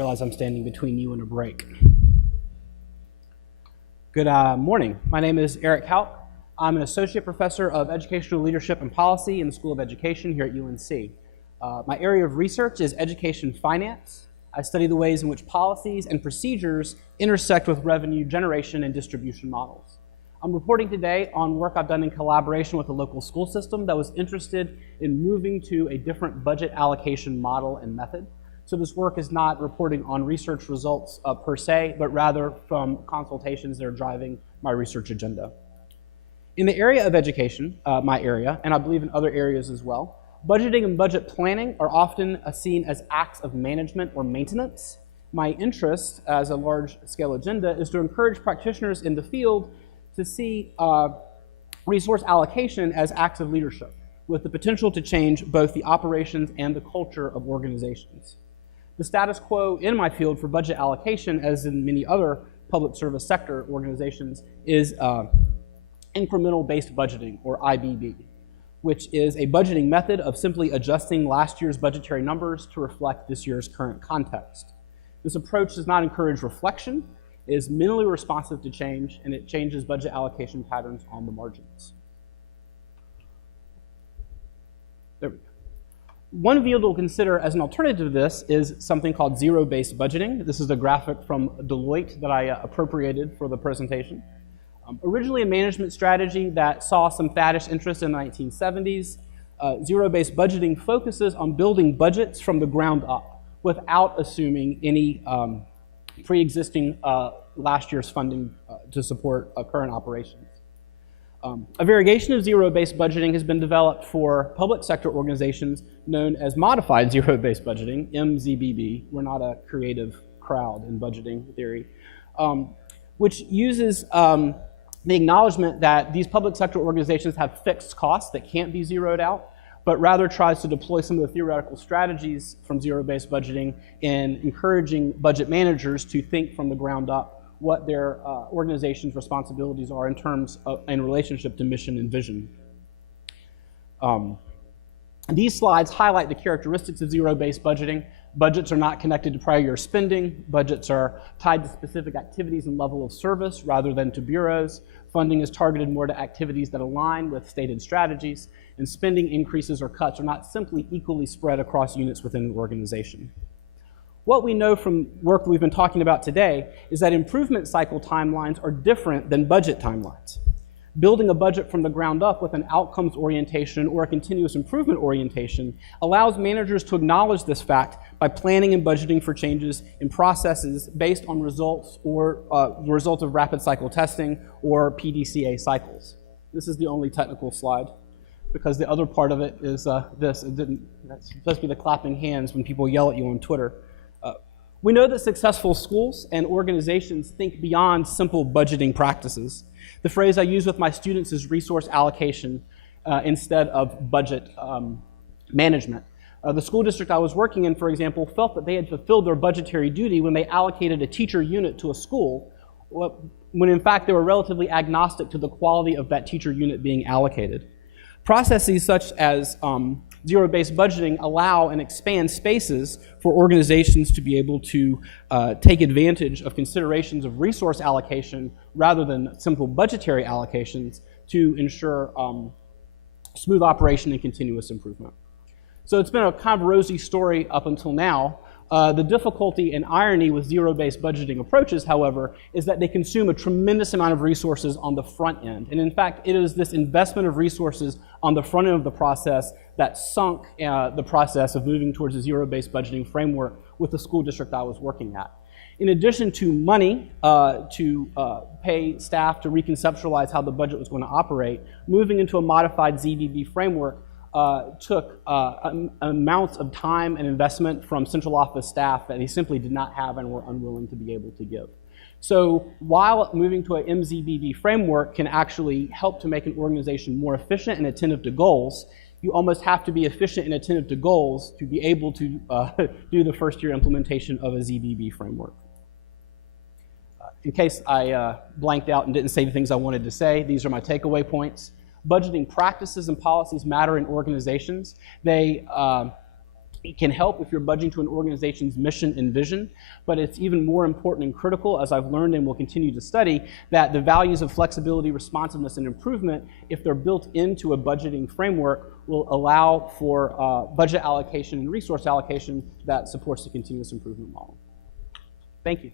realize I'm standing between you and a break. Good morning. My name is Eric Houck. I'm an associate professor of educational leadership and policy in the School of Education here at UNC. My area of research is education finance. I study the ways in which policies and procedures intersect with revenue generation and distribution models. I'm reporting today on work I've done in collaboration with a local school system that was interested in moving to a different budget allocation model and method. So this work is not reporting on research results per se, but rather from consultations that are driving my research agenda. In the area of education, my area, and I believe in other areas as well, budgeting and budget planning are often seen as acts of management or maintenance. My interest as a large-scale agenda is to encourage practitioners in the field to see resource allocation as acts of leadership, with the potential to change both the operations and the culture of organizations. The status quo in my field for budget allocation, as in many other public service sector organizations, is incremental-based budgeting, or IBB, which is a budgeting method of simply adjusting last year's budgetary numbers to reflect this year's current context. This approach does not encourage reflection, it is minimally responsive to change, and it changes budget allocation patterns on the margins. There we go. One field we'll consider as an alternative to this is something called zero-based budgeting. This is a graphic from Deloitte that I appropriated for the presentation. Originally a management strategy that saw some faddish interest in the 1970s, zero-based budgeting focuses on building budgets from the ground up without assuming any pre-existing last year's funding to support current operations. A variation of zero-based budgeting has been developed for public sector organizations known as modified zero-based budgeting, MZBB. We're not a creative crowd in budgeting theory, which uses the acknowledgement that these public sector organizations have fixed costs that can't be zeroed out, but rather tries to deploy some of the theoretical strategies from zero-based budgeting in encouraging budget managers to think from the ground up what their organization's responsibilities are in terms of, in relationship to mission and vision. These slides highlight the characteristics of zero-based budgeting. Budgets are not connected to prior year spending. Budgets are tied to specific activities and level of service rather than to bureaus. Funding is targeted more to activities that align with stated strategies, and spending increases or cuts are not simply equally spread across units within an organization. What we know from work we've been talking about today is that improvement cycle timelines are different than budget timelines. Building a budget from the ground up with an outcomes orientation or a continuous improvement orientation allows managers to acknowledge this fact by planning and budgeting for changes in processes based on results or the result of rapid cycle testing or PDCA cycles. This is the only technical slide because the other part of it is this. That's supposed to be the clapping hands when people yell at you on Twitter. We know that successful schools and organizations think beyond simple budgeting practices. The phrase I use with my students is resource allocation instead of budget management. The school district I was working in, for example, felt that they had fulfilled their budgetary duty when they allocated a teacher unit to a school, when in fact they were relatively agnostic to the quality of that teacher unit being allocated. Processes such as zero-based budgeting allow and expand spaces for organizations to be able to take advantage of considerations of resource allocation rather than simple budgetary allocations to ensure smooth operation and continuous improvement. So it's been a kind of rosy story up until now. The difficulty and irony with zero-based budgeting approaches, however, is that they consume a tremendous amount of resources on the front end. And in fact, it is this investment of resources on the front end of the process that sunk the process of moving towards a zero-based budgeting framework with the school district I was working at. In addition to money to pay staff to reconceptualize how the budget was going to operate, moving into a modified ZBB framework took amounts of time and investment from central office staff that they simply did not have and were unwilling to be able to give. So while moving to an MZBB framework can actually help to make an organization more efficient and attentive to goals, you almost have to be efficient and attentive to goals to be able to do the first year implementation of a ZBB framework. In case I blanked out and didn't say the things I wanted to say, these are my takeaway points. Budgeting practices and policies matter in organizations. They It can help if you're budgeting to an organization's mission and vision, but it's even more important and critical, as I've learned and will continue to study, that the values of flexibility, responsiveness, and improvement, if they're built into a budgeting framework, will allow for budget allocation and resource allocation that supports the continuous improvement model. Thank you.